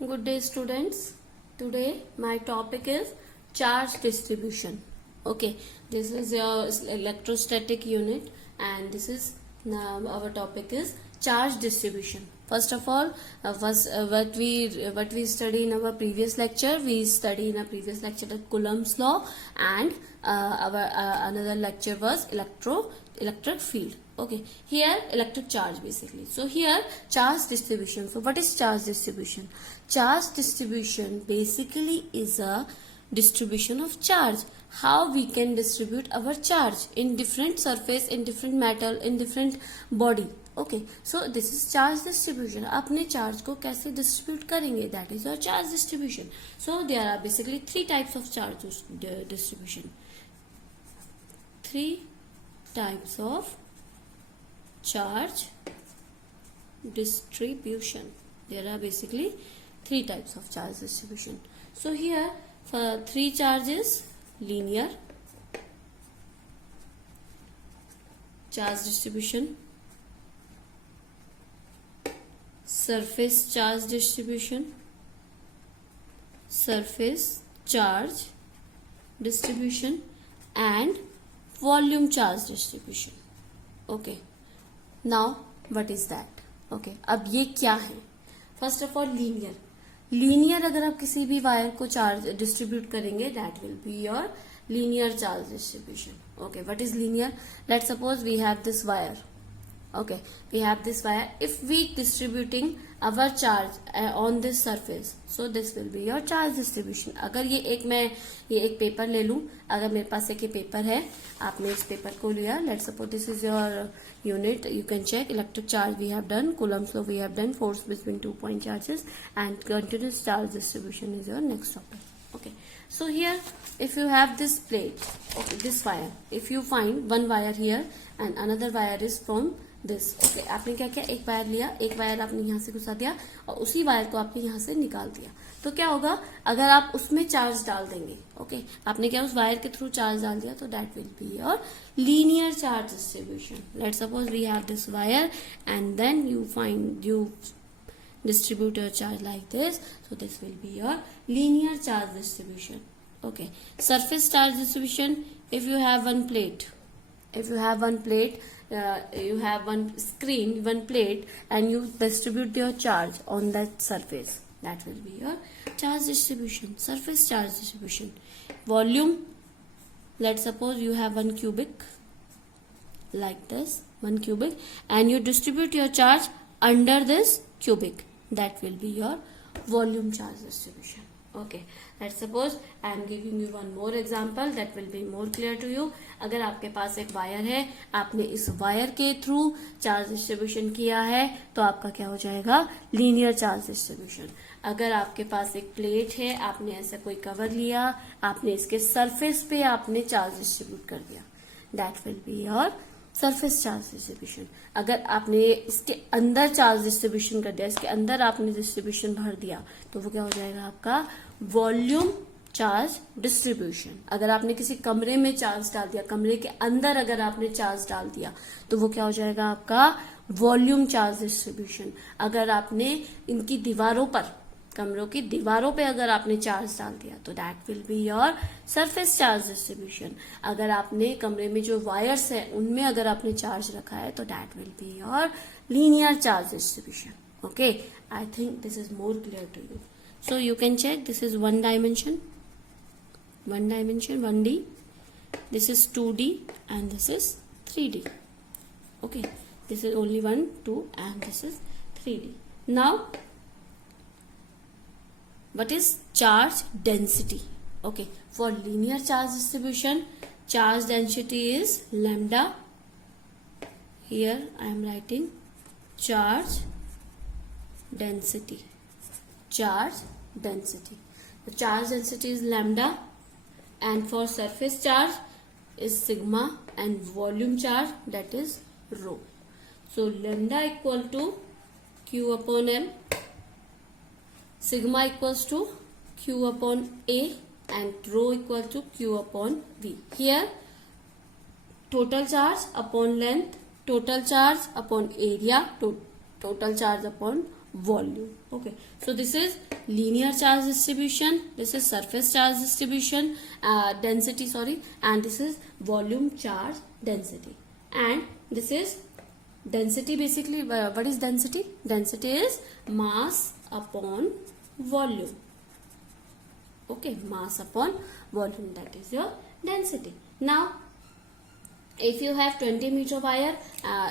Good day, students. Today my topic is charge distribution. Okay, this is your electrostatic unit, and this is our topic is charge distribution. First of all, what we study in our previous lecture, we study in a previous lecture the Coulomb's law, and our another lecture was electric field. Okay, here electric charge basically. So here charge distribution. So what is charge distribution? Charge distribution basically is a distribution of charge. How we can distribute our charge in different surface, in different metal, in different body. Okay, so this is charge distribution. अपने charge को कैसे distribute करेंगे? That is your charge distribution. So there are basically three types of charge distribution. Three types of charge distribution. There are basically three types of charge distribution. So here for three charges: linear charge distribution, surface charge distribution, surface charge distribution, and volume charge distribution. Okay, now what is that? Okay, अब ये क्या है? First of all linear अगर आप किसी भी wire को charge distribute करेंगे, that will be your linear charge distribution. Okay, what is linear? Let suppose we have this wire. Okay, we have this wire. If we distributing our charge on this surface, so this will be your charge distribution. अगर ये एक paper ले लूं, अगर मेरे पास एक paper है, आपने इस पेपर को लिया, let's suppose this is your unit. You can check electric charge we have done, Coulomb's law we have done, force between 2 point charges, and continuous charge distribution is your next topic. Okay, so here if you have this plate, okay, this wire, if you find one wire here and another wire is from this. Okay, आपने क्या किया? एक wire लिया, एक wire आपने यहाँ से घुसा दिया और उसी वायर को आपने यहाँ से निकाल दिया. तो क्या होगा अगर आप उसमें चार्ज डाल देंगे? ओके, आपने क्या उस वायर के थ्रू चार्ज डाल दिया, तो that will be your linear charge distribution. Let suppose we have this wire and then you distribute your charge like this, so this will be your linear charge distribution. Okay, surface charge distribution. If you have one plate, you have one screen, one plate, and you distribute your charge on that surface, that will be your charge distribution, surface charge distribution. Volume, let's suppose you have one cubic like this, one cubic, and you distribute your charge under this cubic, that will be your volume charge distribution. Okay, let's suppose I am giving you one more example that will be more clear to you. अगर आपके पास एक wire है, आपने इस wire के through charge distribution किया है, तो आपका क्या हो जाएगा? Linear charge distribution. अगर आपके पास एक प्लेट है, आपने ऐसा कोई कवर लिया, आपने इसके सरफेस पे आपने चार्ज डिस्ट्रीब्यूट कर दिया, that will be your surface charge distribution. अगर आपने इसके अंदर चार्ज डिस्ट्रीब्यूशन कर दिया, इसके अंदर आपने डिस्ट्रीब्यूशन भर दिया, तो वो क्या हो जाएगा? आपका वॉल्यूम चार्ज डिस्ट्रीब्यूशन. अगर आपने किसी कमरे में चार्ज डाल दिया, कमरे के अंदर अगर आपने चार्ज डाल दिया, तो वो क्या हो जाएगा? आपका वॉल्यूम चार्ज डिस्ट्रीब्यूशन. अगर आपने इनकी दीवारों पर, कमरों की दीवारों पे अगर आपने चार्ज डाल दिया, तो that will be your surface charge distribution. अगर आपने कमरे में जो वायर्स है उनमें अगर आपने चार्ज रखा है, तो that will be your linear charge distribution. Okay, I think this is more clear to you. So you can check. This is one dimension, 1D. This is 2D and this is 3D. Okay, this is only 1, 2 and this is 3D. Now what is charge density? Okay, for linear charge distribution, charge density is lambda. Here I am writing charge density. Charge density. The charge density is lambda, and for surface charge is sigma, and volume charge, that is rho. So lambda equal to Q upon M, sigma equals to Q upon A, and rho equal to Q upon V. Here total charge upon length, total charge upon area, total charge upon volume. Okay, so this is linear charge distribution, this is surface charge distribution, density, sorry, and this is volume charge density. And this is density. Basically, what is density? Density is mass upon volume. Okay, mass upon volume, that is your density. Now, if you have 20 meter wire,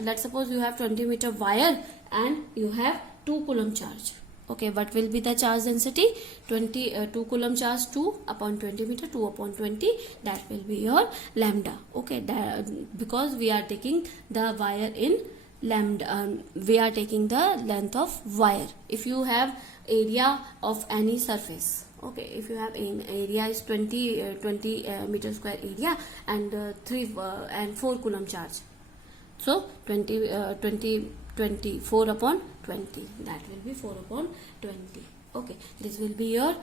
let's suppose you have 20 meter wire and you have 2 coulomb charge. Okay, what will be the charge density? 2 coulomb charge, 2 upon 20 meter, 2 upon 20, that will be your lambda. Okay, because we are taking the wire in lambda, we are taking the length of wire. If you have area of any surface, okay, if you have in area is 20 meter square area and 4 coulomb charge, so 4 upon 20, that will be 4 upon 20. Okay, this will be your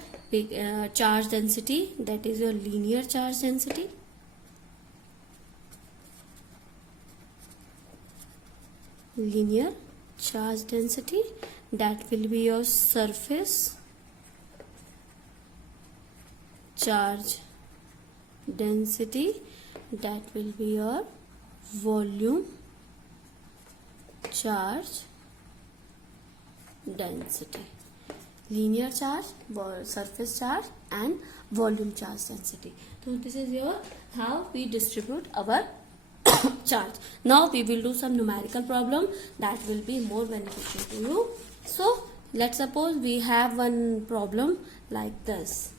charge density, that is your linear charge density. Linear charge density, that will be your surface charge density, that will be your volume charge density. Linear charge, surface charge and volume charge density. So this is your how we distribute our charge. Now we will do some numerical problem that will be more beneficial to you. So let's suppose we have one problem like this.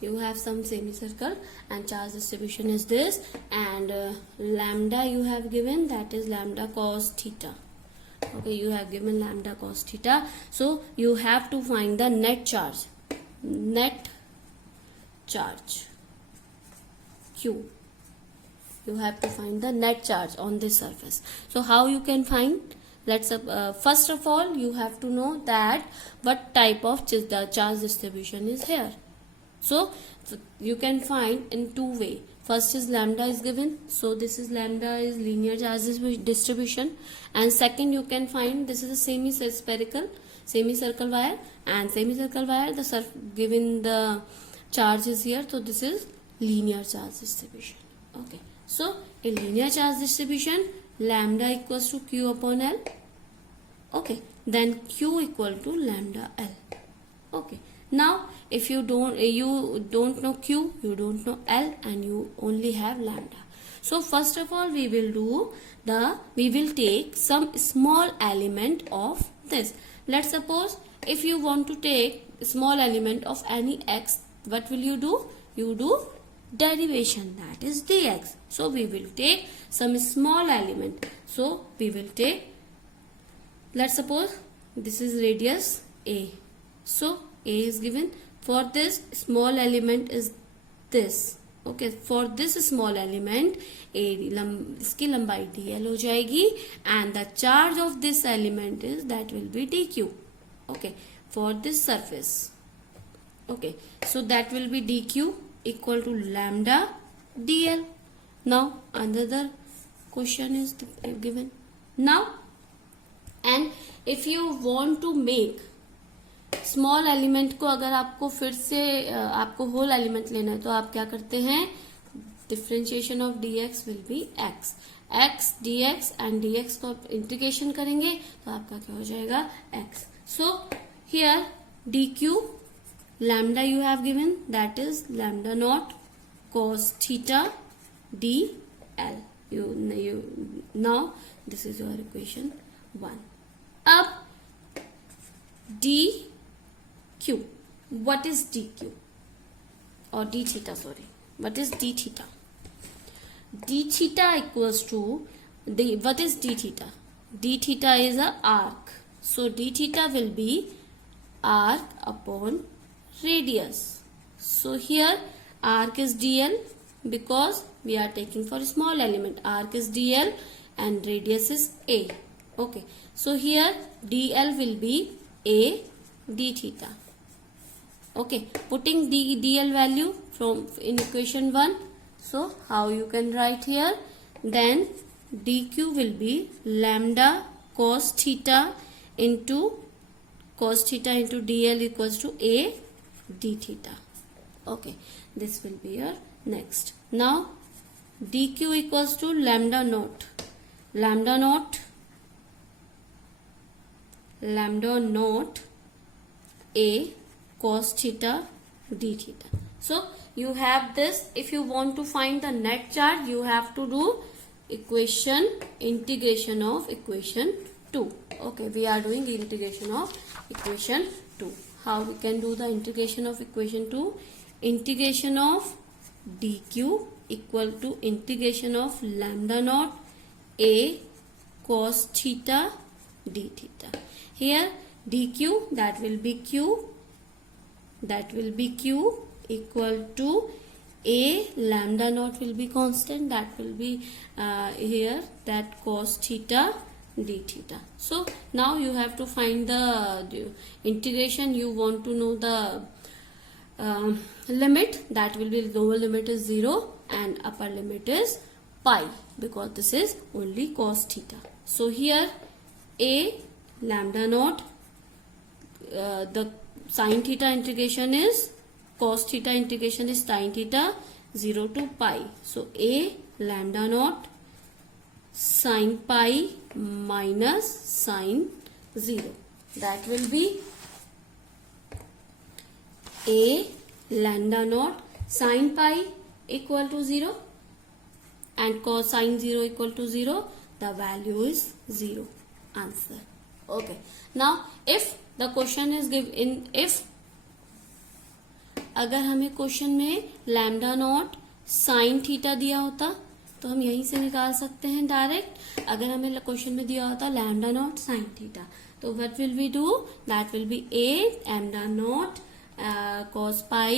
You have some semicircle and charge distribution is this, and lambda you have given, that is lambda cos theta. Okay, you have given lambda cos theta. So you have to find the net charge. Net charge Q. You have to find the net charge on this surface. So how you can find? Let's first of all you have to know that what type of the charge distribution is here. So you can find in two way. First is lambda is given, so this is lambda is linear charge distribution, and second you can find this is a semicircle wire, and semicircle wire the given the charge is here, so this is linear charge distribution. Okay, so in linear charge distribution, lambda equals to Q upon L. Okay, then Q equal to lambda L. Okay, now if you don't know Q, you don't know L, and you only have lambda. So first of all we will take some small element of this. Let's suppose if you want to take small element of any x, what will you do? You do derivation, that is dx. So we will take some small element. So we will take, let's suppose this is radius A. So A is given. For this small element is this. Okay, for this small element इसकी लंबाई dl हो जाएगी, and the charge of this element is that will be dq. Okay, for this surface. Okay, so that will be dq equal to lambda dl. Now another question is given. Now, and if you want to make small element को, अगर आपको फिर से आपको whole element लेना है तो आप क्या करते हैं? Differentiation of dx will be x. x dx and dx को आप इंटीग्रेशन करेंगे तो आपका क्या हो जाएगा? x. So here dq lambda you have given, that is lambda naught cos theta dl. Now this is your equation 1. अब dq, what is dq or d theta, sorry, what is d theta? D theta equals to what is d theta? D theta is a arc, so d theta will be arc upon radius. So here arc is dl because we are taking for small element, arc is dl and radius is a. Okay, so here dl will be a d theta. Okay, putting dl value from in equation 1. So how you can write here? then dq will be lambda cos theta into dl equals to a d theta. Okay, this will be your next. Now dq equals to lambda naught a cos theta d theta. So you have this. If you want to find the net charge, you have to do integration of equation 2. Okay, we are doing integration of equation 2. How we can do the integration of equation 2? Integration of dq equal to integration of lambda naught a cos theta d theta. Here dq, that will be q equal to a lambda naught will be constant, that will be here, that cos theta d theta. So now you have to find the integration. You want to know the limit, that will be lower limit is 0 and upper limit is pi, because this is only cos theta. So here a lambda naught, the sin theta integration is cos theta integration is sin theta 0 to pi. So a lambda naught sin pi minus sin 0, that will be a lambda naught sin pi equal to 0 and cos sin 0 equal to 0. The value is 0. Answer. Okay. Now if the question is given, if अगर हमें question में lambda naught sine theta दिया होता तो हम यहीं से निकाल सकते हैं डायरेक्ट. अगर हमें क्वेश्चन में दिया होता लैम्डा नॉट साइन थीटा, तो what will we do? That will be a lambda naught cos pi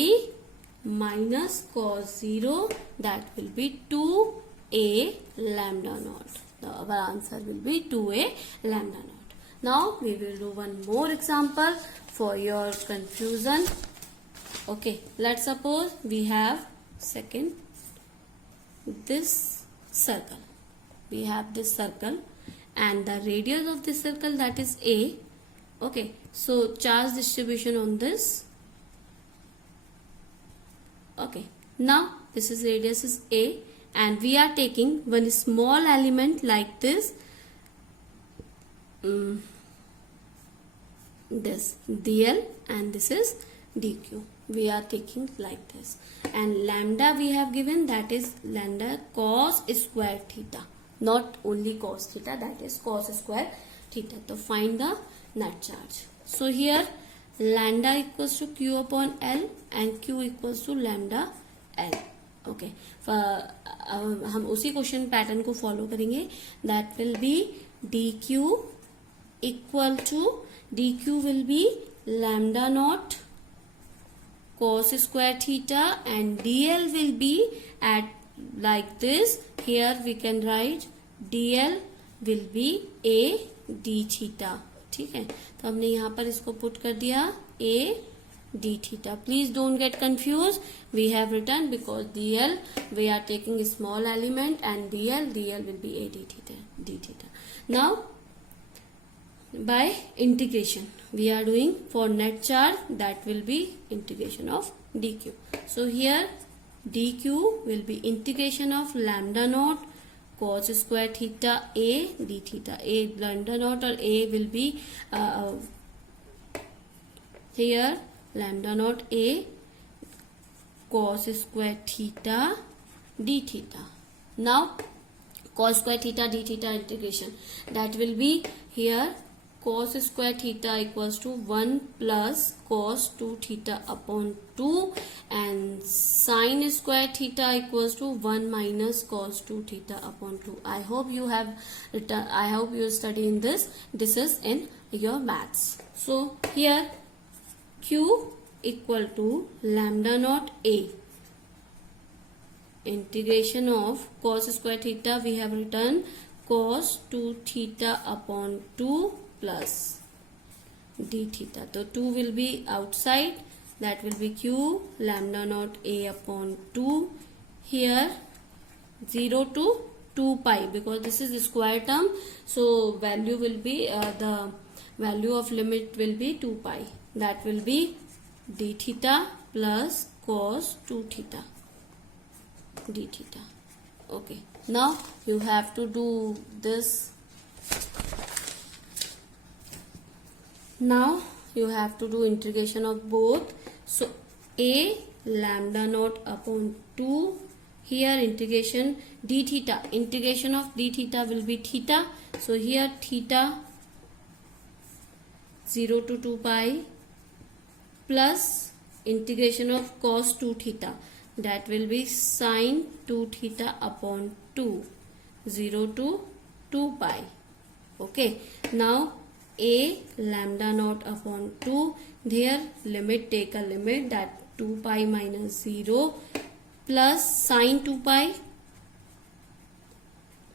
minus cos 0, that will be 2a lambda naught. Our answer will be 2a lambda naught. Now we will do one more example for your confusion. Okay, let's suppose we have this circle. We have this circle and the radius of this circle, that is a. Okay, so charge distribution on this. Okay, now this is radius is a and we are taking one small element like this, this dl, and this is dq. We are taking like this, and lambda we have given, that is lambda cos square theta, not only cos theta, that is cos square theta. So find the net charge. So here lambda equals to q upon l and q equals to lambda l. Okay, हम उसी question pattern को follow करेंगे. That will be dq equal to, dq will be lambda naught cos square theta and dl will be at like this. Here we can write dl will be a d theta. ठीक है, तो हमने यहाँ पर इसको put कर दिया a d theta. Please don't get confused. We have written because dl we are taking a small element and dl will be a d theta. Now by integration we are doing for net charge, that will be integration of dq. So here dq will be integration of lambda naught cos square theta a d theta. A lambda naught or a will be here lambda naught a cos square theta d theta. Now cos square theta d theta integration, that will be here cos square theta equals to 1 plus cos 2 theta upon 2 and sin square theta equals to 1 minus cos 2 theta upon 2. I hope you have written, I hope you study in this. This is in your maths. So here q equal to lambda naught a integration of cos square theta, we have written cos 2 theta upon 2 plus d theta. So 2 will be outside, that will be q lambda naught a upon 2. Here 0 to 2 pi, because this is the square term, so value will be the value of limit will be 2 pi. That will be d theta plus cos 2 theta d theta. Okay, now you have to do this. Now you have to do integration of both. So a lambda naught upon 2, here integration d theta, integration of d theta will be theta, so here theta 0 to 2 pi plus integration of cos 2 theta, that will be sin 2 theta upon 2, 0 to 2 pi. Okay, now a lambda naught upon 2, there limit, take a limit, that 2 pi minus 0 plus sin 2 pi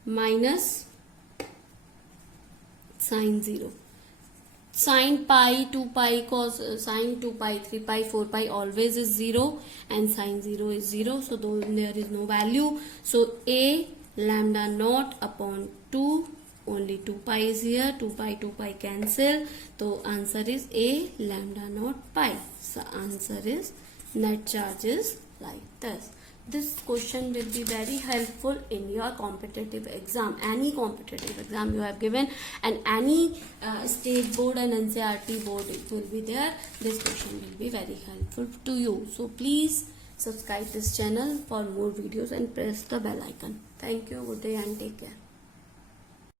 minus sin 0. Sin pi, 2 pi, cos sin 2 pi, 3 pi, 4 pi always is 0 and sin 0 is 0. So there is no value. So a lambda naught upon 2, only 2 pi is here, 2 pi cancel. So answer is a lambda naught pi. So answer is net charge is like this. This question will be very helpful in your competitive exam, any competitive exam you have given, and any state board and NCERT board, it will be there. This question will be very helpful to you. So please subscribe this channel for more videos and press the bell icon. Thank you. Good day and take care.